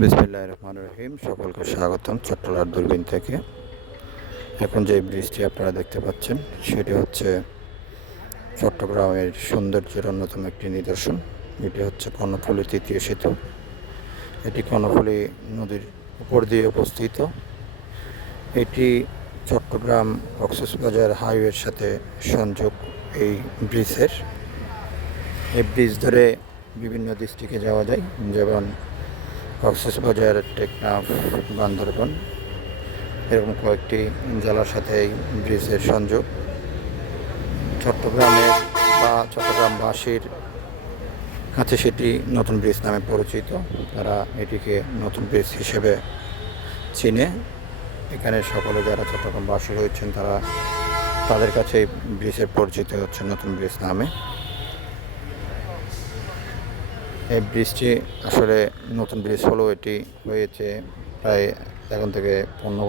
বিসমিল্লাহ রহমান রহিম, সকলকে স্বাগতম চট্টলার দূরবীন থেকে। এখন যে ব্রিজটি আপনারা দেখতে পাচ্ছেন, সেটি হচ্ছে চট্টগ্রামের সৌন্দর্যের অন্যতম একটি নিদর্শন। এটি হচ্ছে কর্ণফুলী তৃতীয় সেতু। এটি কর্ণফুলী নদীর উপর দিয়ে অবস্থিত। এটি চট্টগ্রাম কক্সবাজার হাইওয়ের সাথে সংযোগ এই ব্রিজের। এই ব্রিজ ধরে বিভিন্ন ডিস্ট্রিক্টে যাওয়া যায়, যেমন কক্সবাজার টেকনাফ বান্দরবন এরকম কয়েকটি জেলার সাথে এই ব্রিজের সংযোগ। চট্টগ্রামের বা চট্টগ্রামবাসীর কাছে সেটি নতুন ব্রিজ নামে পরিচিত। তারা এটিকে নতুন ব্রিজ হিসেবে চিনে। এখানে সকলে যারা চট্টগ্রামবাসী রয়েছেন, তারা তাদের কাছে এই ব্রিজের পরিচিত হচ্ছে নতুন ব্রিজ নামে। এই ব্রিজটি আসলে নতুন ব্রিজ হলেও এটি হয়েছে প্রায় এখন থেকে পনেরো